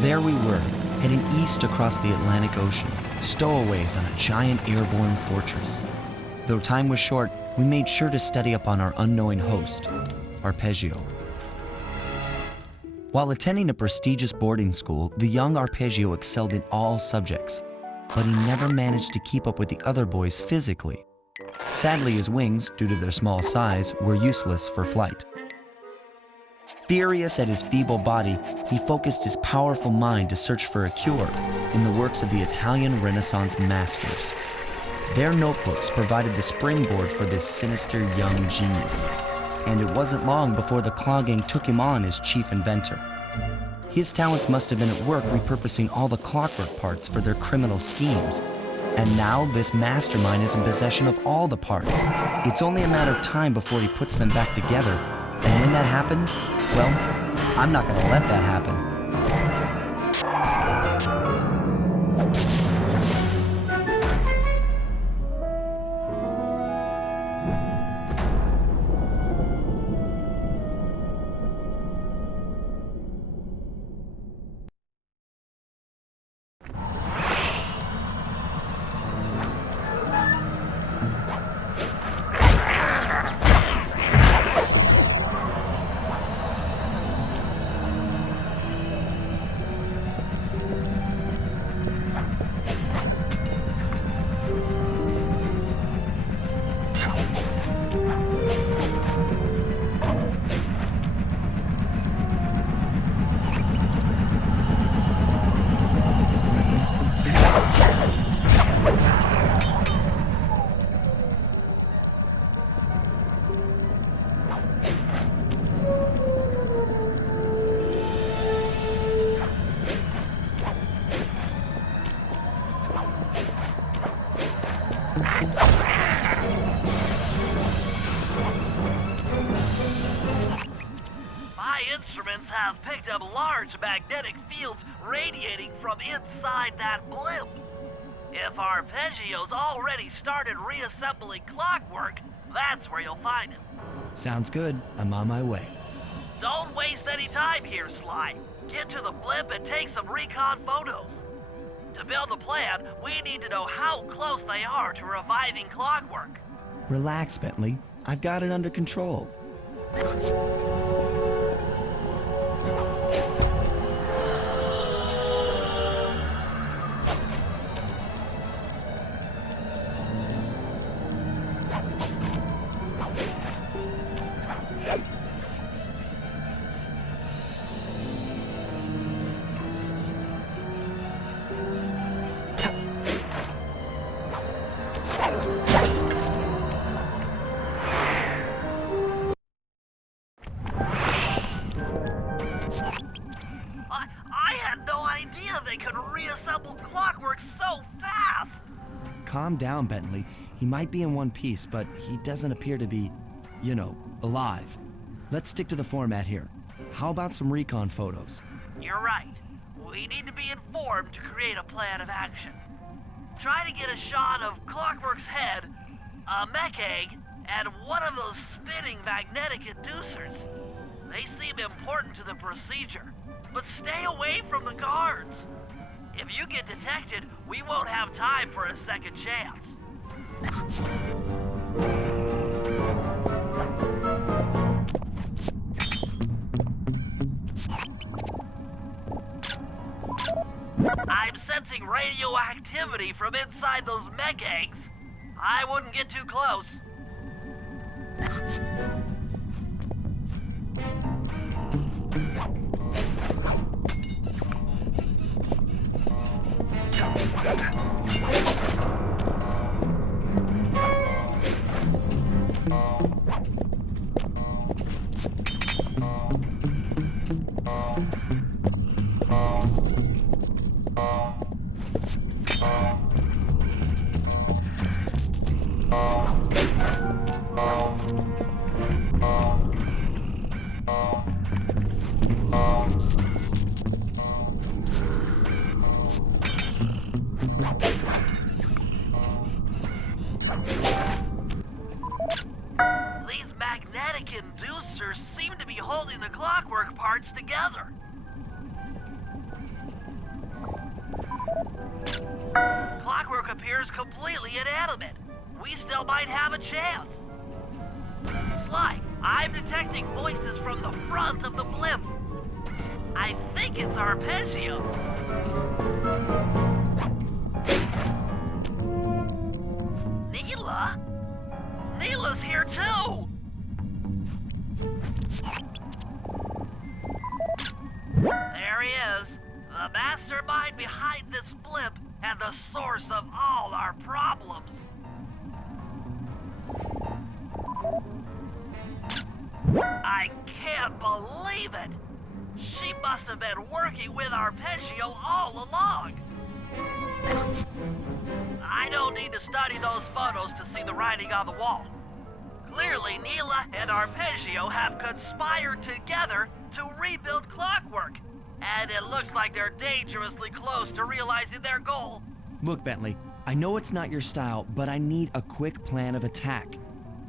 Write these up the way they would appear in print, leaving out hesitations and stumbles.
There we were, heading east across the Atlantic Ocean, stowaways on a giant airborne fortress. Though time was short, we made sure to study up on our unknowing host, Arpeggio. While attending a prestigious boarding school, the young Arpeggio excelled in all subjects, but he never managed to keep up with the other boys physically. Sadly, his wings, due to their small size, were useless for flight. Furious at his feeble body, he focused his powerful mind to search for a cure in the works of the Italian Renaissance masters. Their notebooks provided the springboard for this sinister young genius, and it wasn't long before the Claw Gang took him on as chief inventor. His talents must have been at work repurposing all the clockwork parts for their criminal schemes, and now this mastermind is in possession of all the parts. It's only a matter of time before he puts them back together, and when that happens, well, I'm not gonna let that happen. My instruments have picked up large magnetic fields radiating from inside that blimp. If Arpeggio's already started reassembling clockwork, that's where you'll find him. Sounds good. I'm on my way. Don't waste any time here, Sly. Get to the blimp and take some recon photos. To build the plan, we need to know how close they are to reviving clockwork. Relax, Bentley. I've got it under control. I had no idea they could reassemble clockwork so fast! Calm down, Bentley. He might be in one piece, but he doesn't appear to be, alive. Let's stick to the format here. How about some recon photos? You're right. We need to be informed to create a plan of action. Try to get a shot of Clockwork's head, a mech egg, and one of those spinning magnetic inducers. They seem important to the procedure, but stay away from the guards. If you get detected, we won't have time for a second chance. I'm sensing radioactivity from inside those mech eggs. I wouldn't get too close. holding the clockwork parts together. Clockwork appears completely inanimate. We still might have a chance. Sly, I'm detecting voices from the front of the blimp. I think it's Arpeggio. Neela? Neela's here too! There he is, the mastermind behind this blimp and the source of all our problems. I can't believe it! She must have been working with Arpeggio all along! I don't need to study those photos to see the writing on the wall. Clearly, Neela and Arpeggio have conspired together to rebuild Clockwork. And it looks like they're dangerously close to realizing their goal. Look, Bentley, I know it's not your style, but I need a quick plan of attack.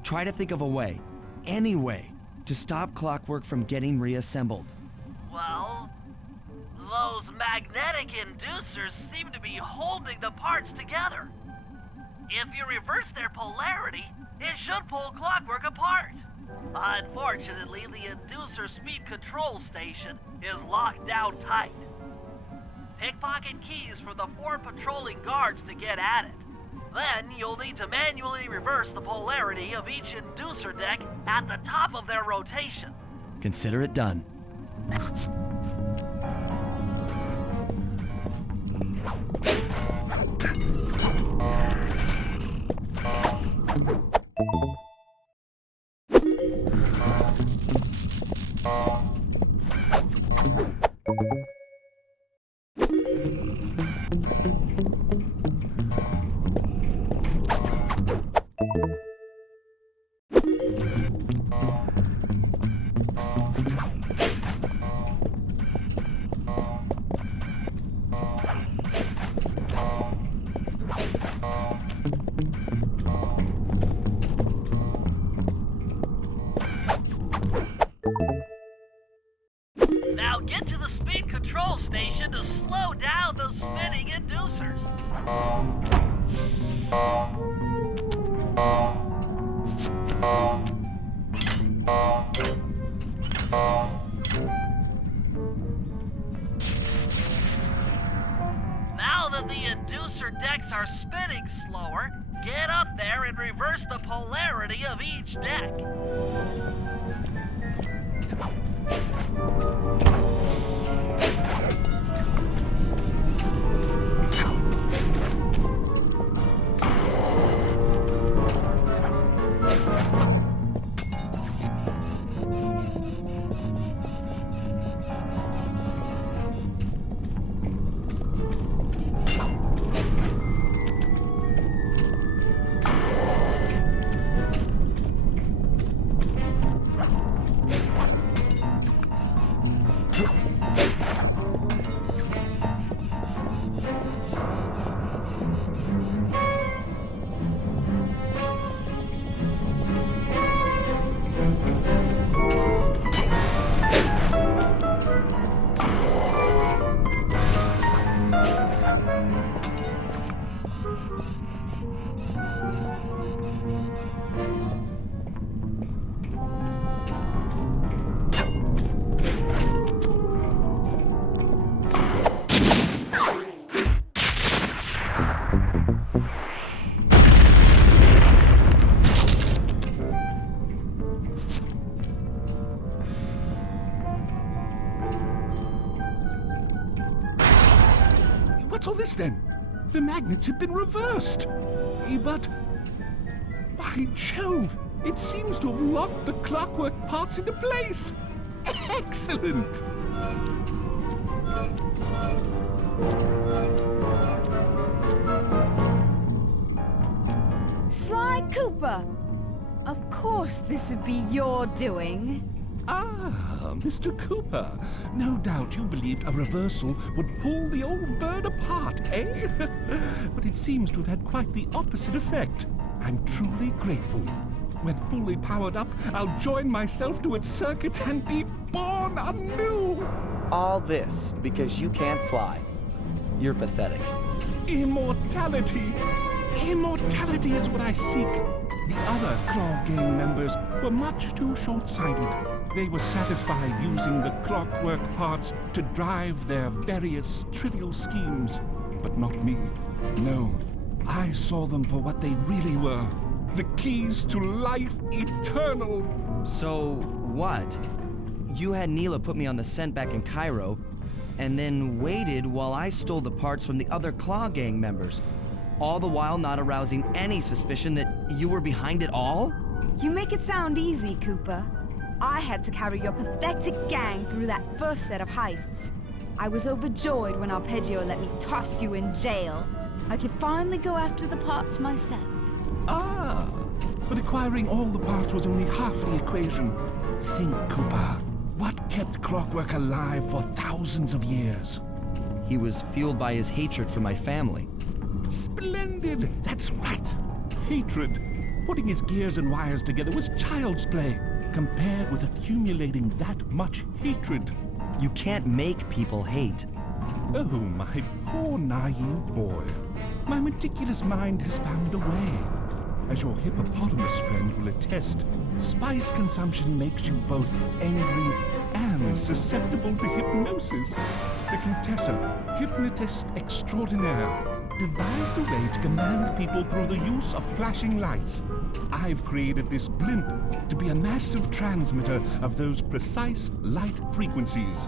Try to think of a way, any way, to stop Clockwork from getting reassembled. Well, those magnetic inducers seem to be holding the parts together. If you reverse their polarity, it should pull Clockwork apart. Unfortunately, the inducer speed control station is locked down tight. Pickpocket keys from the 4 patrolling guards to get at it. Then you'll need to manually reverse the polarity of each inducer deck at the top of their rotation. Consider it done. Now get to the speed control station to slow down the spinning inducers. Now that the inducer decks are spinning slower, get up there and reverse the polarity of each deck. What's all this then? The magnets have been reversed. But, by Jove, it seems to have locked the clockwork parts into place. Excellent! Sly Cooper! Of course this would be your doing. Ah, Mr. Cooper. No doubt you believed a reversal would pull the old bird apart, eh? But it seems to have had quite the opposite effect. I'm truly grateful. When fully powered up, I'll join myself to its circuits and be born anew! All this because you can't fly. You're pathetic. Immortality! Immortality is what I seek. The other Claw Gang members were much too short-sighted. They were satisfied using the clockwork parts to drive their various trivial schemes. But not me. No. I saw them for what they really were. The keys to life eternal. So, what? You had Neela put me on the scent back in Cairo, and then waited while I stole the parts from the other Claw Gang members, all the while not arousing any suspicion that you were behind it all? You make it sound easy, Cooper. I had to carry your pathetic gang through that first set of heists. I was overjoyed when Arpeggio let me toss you in jail. I could finally go after the parts myself. Ah, but acquiring all the parts was only half the equation. Think, Cooper. What kept Clockwork alive for thousands of years? He was fueled by his hatred for my family. Splendid! That's right. Hatred. Putting his gears and wires together was child's play, compared with accumulating that much hatred. You can't make people hate. Oh, my poor naive boy. My meticulous mind has found a way. As your hippopotamus friend will attest, spice consumption makes you both angry and susceptible to hypnosis. The Contessa, hypnotist extraordinaire, devised a way to command people through the use of flashing lights. I've created this Blimp to be a massive transmitter of those precise light frequencies.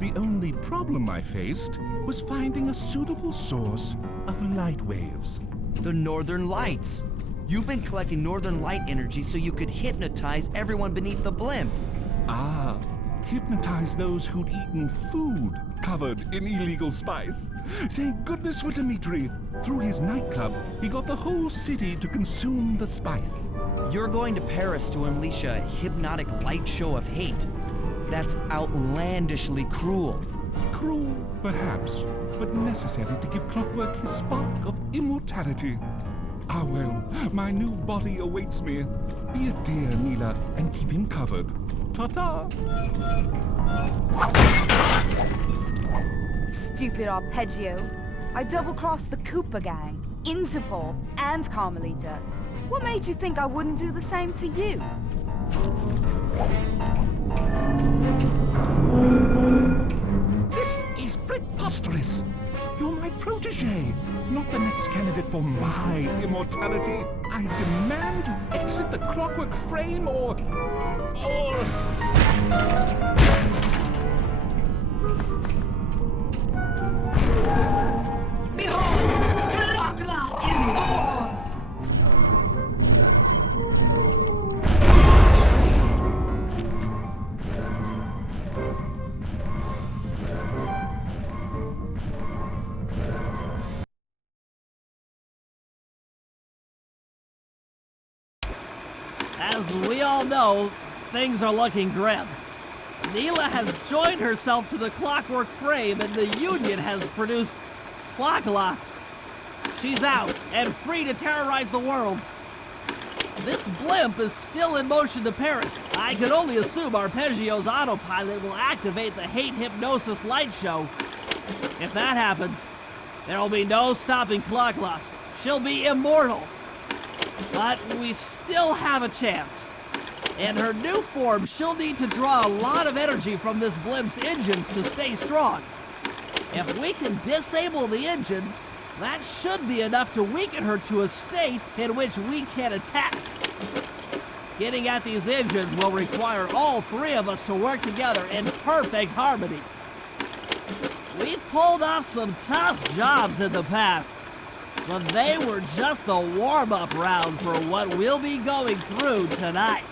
The only problem I faced was finding a suitable source of light waves. The Northern Lights. You've been collecting Northern Light energy so you could hypnotize everyone beneath the Blimp. Ah, hypnotize those who'd eaten food covered in illegal spice. Thank goodness for Dimitri. Through his nightclub, he got the whole city to consume the spice. You're going to Paris to unleash a hypnotic light show of hate. That's outlandishly cruel. Cruel, perhaps, but necessary to give Clockwork his spark of immortality. Ah well, my new body awaits me. Be a dear, Neela, and keep him covered. Ta-ta! Stupid Arpeggio. I double-crossed the Cooper gang, Interpol, and Carmelita. What made you think I wouldn't do the same to you? This is preposterous! You're my protege, not the next candidate for my immortality. I demand you exit the Clockwork frame or... Behold, Clockla is born! As we all know, things are looking grim. Neela has joined herself to the Clockwork frame and the Union has produced Clockla. She's out and free to terrorize the world. This Blimp is still in motion to Paris. I could only assume Arpeggio's autopilot will activate the hate hypnosis light show. If that happens, there will be no stopping Clockla. She'll be immortal. But we still have a chance. In her new form, she'll need to draw a lot of energy from this Blimp's engines to stay strong. If we can disable the engines, that should be enough to weaken her to a state in which we can attack. Getting at these engines will require all three of us to work together in perfect harmony. We've pulled off some tough jobs in the past, but they were just the warm-up round for what we'll be going through tonight.